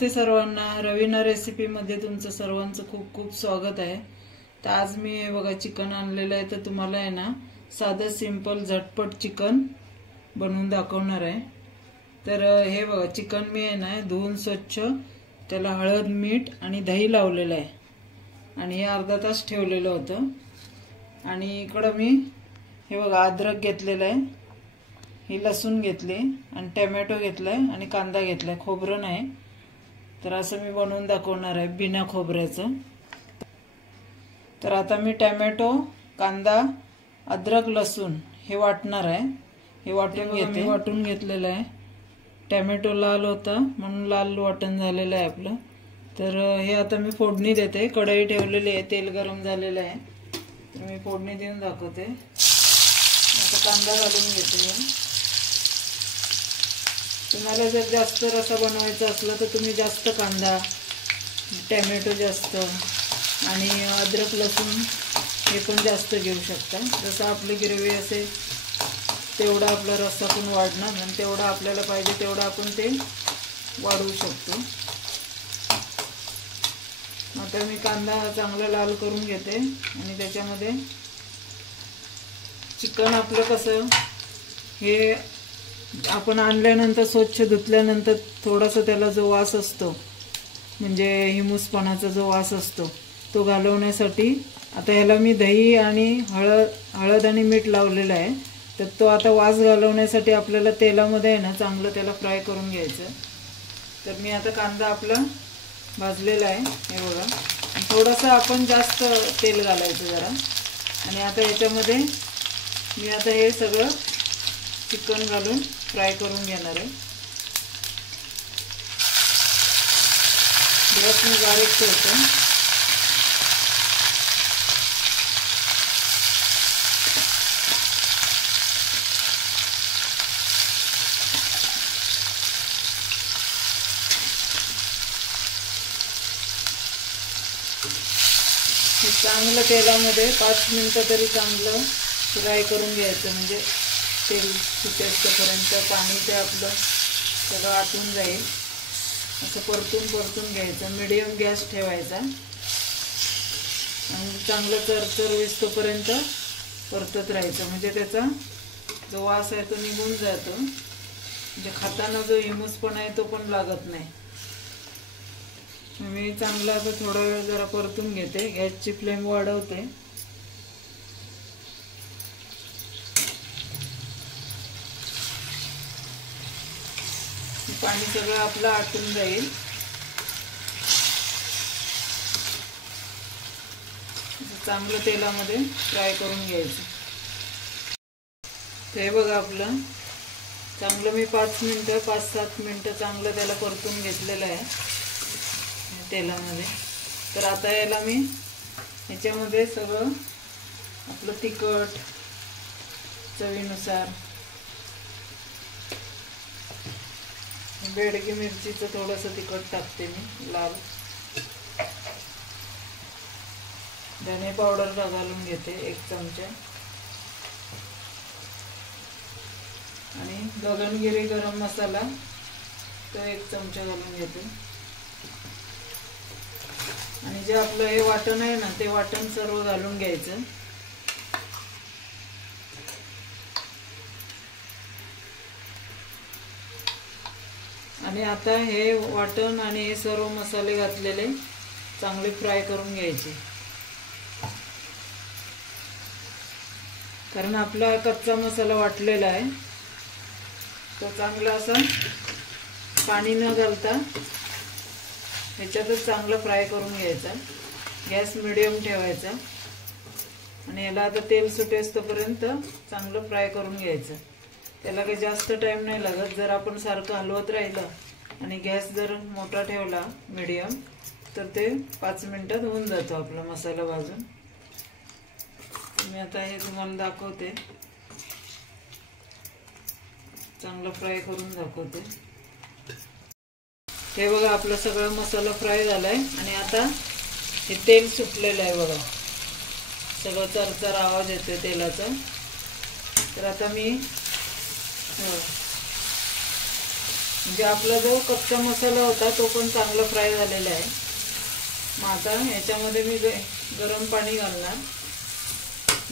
नमस्ते सर्वांना, रवीना रेसिपी मध्ये तुमचं सर्वांचं खूप खूप स्वागत आहे। तर आज मी हे बघा चिकन आणलेलं आहे। तर तुम्हाला आहे ना साधं सिंपल झटपट चिकन बनवून दाखवणार आहे। तर हे बघा चिकन मी आहे ना धुवून स्वच्छ त्याला हळद मीठ आणि दही लावलेलं आहे आणि हे अर्धा तास ठेवलेलं होतं। आणि इकडे मी हे बघा अद्रक घेतलेलं आहे, ही लसूण घेतली आणि टोमॅटो घेतलाय आणि कांदा घेतलाय, खोबरं नाही। तर असं मी बनवून दाखवणार आहे बिना खोबऱ्याचं। तर आता मी टोमॅटो कांदा अद्रक लसूण हे वाटणार आहे, हे वाटून घेते। वाटून घेतलेलं आहे, टोमॅटो लाल होता म्हणून लाल वाटण झालेलं आहे आपलं। तर हे आता मी फोडणी देते, कढई ठेवलेली आहे, तेल गरम झालेलं आहे। तर मी फोडणी देऊन दाखवते। आता कांदा घालून घेते। तुम्हाला जर जास्त रस्सा बनवायचा असला तर तुम्ही जास्त कांदा टोमॅटो जास्त आणि अद्रक लसूण हे पण जास्त घेऊ शकता। जसं आपली ग्रेव्ही असेल तेवढा आपला रस्सा पण वाढणार आणि तेवढा आपल्याला पाहिजे तेवढा आपण ते वाढवू शकतो। आता मी कांदा चांगला लाल करून घेते आणि त्याच्यामध्ये चिकन आपलं कसं हे आपण आणल्यानंतर स्वच्छ धुतल्यानंतर थोडासा त्याला जो वास असतो म्हणजे हिमुसपणाचा जो वास असतो तो घालवण्यासाठी आता ह्याला मी दही आणि हळद आणि मीठ लावलेलं आहे। तर तो आता वास घालवण्यासाठी आपल्याला तेलामध्ये आहे ना चांगलं त्याला फ्राय करून घ्यायचं। तर मी आता कांदा आपला भाजलेला आहे हे बघा, थोडंसं आपण जास्त तेल घालायचं जरा। आणि आता याच्यामध्ये मी आता हे सगळं चिकन घालून फ्राय करून घेणार आहे। गॅस मी बारीक ठेवतो। चांगलं तेलामध्ये 5 मिनिटं तरी चांगलं फ्राय करून घ्यायचं, म्हणजे तेल सुटेपर्यंत पाणी ते आपलं सगळं आटून जाईल। असं परतून घ्यायचं, मीडियम गॅस ठेवायचा आणि चांगलं चरचर होईपर्यंत परतत राहायचं, म्हणजे त्याचा जो वास आहे तो निघून जातो, म्हणजे खाताना जो हिमूसपणा आहे तो पण लागत नाही। मी चांगलं आता थोडा वेळ जरा परतून घेते, गॅसची फ्लेम वाढवते। पाणी सगळं आपलं आटून जाईल। चांगलं तेलामध्ये फ्राय करून घ्यायचं। ते बघा आपलं चांगलं मी 5-7 मिनिटं चांगलं त्याला परतून घेतलेलं आहे तेलामध्ये। तर आता याला मी ह्याच्यामध्ये सगळं आपलं तिखट चवीनुसार, बेडगी मिरचीचं थोडंसं तिखट टाकते मी लाल, धने पावडर घालून घेते 1 चमचा आणि गगनगिरी गरम मसाला तो 1 चमचा घालून घेते। आणि जे आपलं हे वाटण आहे ना ते वाटण सर्व घालून घ्यायचं। आणि आता हे वाटण आणि हे सर्व मसाले घातलेले चांगले फ्राय करून घ्यायचे, कारण आपला कच्चा मसाला वाटलेला आहे तो चांगला असा पाणी न घालता ह्याच्यातच चांगलं फ्राय करून घ्यायचा। गॅस मिडियम ठेवायचा आणि याला आता तेल सुटेपर्यंत चांगलं फ्राय करून घ्यायचं। त्याला काही जास्त टाइम नाही लागत, जर आपण सारखं हलवत राहिलं आणि गॅस जर मोठा ठेवला मीडियम तर ते 5 मिनिटात होऊन जातो आपला मसाला भाजून। मी आता हे तुम्हाला दाखवते, चांगलं फ्राय करून दाखवते। हे बघा आपला सगळा मसाला फ्राय झालाय आणि आता हे तेल सुटलेलं आहे बघा, सगळं चरचर आवाज येतोय तेलाचा। तर आता मी म्हणजे आपला जो कच्चा मसाला होता तो पण चांगला फ्राय झालेला आहे। मग आता याच्यामध्ये मी गरम पाणी घालणार।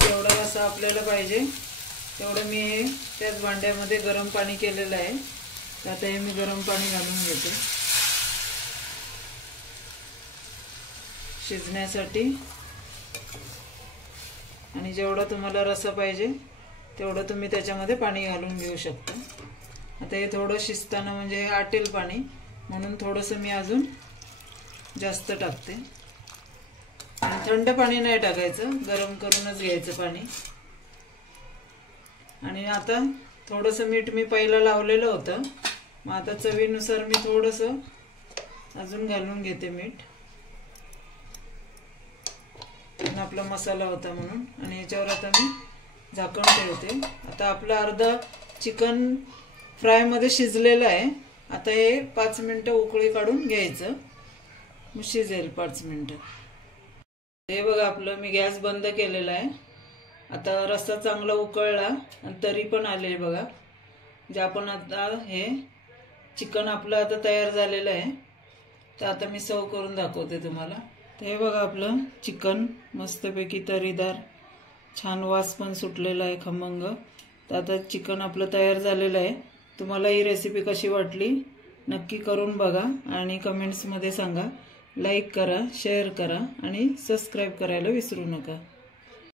जेवढा रस्सा आपल्याला पाहिजे तेवढं मी हे त्याच भांड्यामध्ये गरम पाणी केलेलं आहे। तर आता हे मी गरम पाणी घालून घेते शिजण्यासाठी। आणि जेवढा तुम्हाला रस्सा पाहिजे तेवढं तुम्ही त्याच्यामध्ये पाणी घालून घेऊ शकता। आता हे थोडं शिजताना म्हणजे हे आटेल पाणी, म्हणून थोडंसं मी अजून जास्त टाकते। आणि थंड पाणी नाही टाकायचं, गरम करूनच घ्यायचं पाणी। आणि आता थोडंसं मीठ मी पहिला लावलेलं होतं, मग आता चवीनुसार मी थोडंसं अजून घालून घेते मीठ। आपला मसाला होता म्हणून। आणि याच्यावर आता मी झाकण ठेवते। आता आपलं अर्धा चिकन फ्राय मध्ये शिजलेलं आहे। आता हे 5 मिनिटं उकळी काढून घ्यायचं, मग शिजेल 5 मिनिटं। हे बघा आपलं मी गॅस बंद केलेला आहे। आता रस्सा चांगला उकळला आणि तरी पण आले बघा। जे आपण आता हे चिकन आपलं आता तयार झालेलं आहे। तर आता मी सर्व करून दाखवते तुम्हाला। तर हे बघा आपलं चिकन मस्तपैकी तरीदार, छान वास पण सुटलेला आहे खमंग। तर आता चिकन आपलं तयार झालेलं आहे। तुम्हाला ही रेसिपी कशी वाटली नक्की करून बघा आणि कमेंट्समध्ये सांगा। लाईक करा, शेअर करा आणि सबस्क्राईब करायला विसरू नका।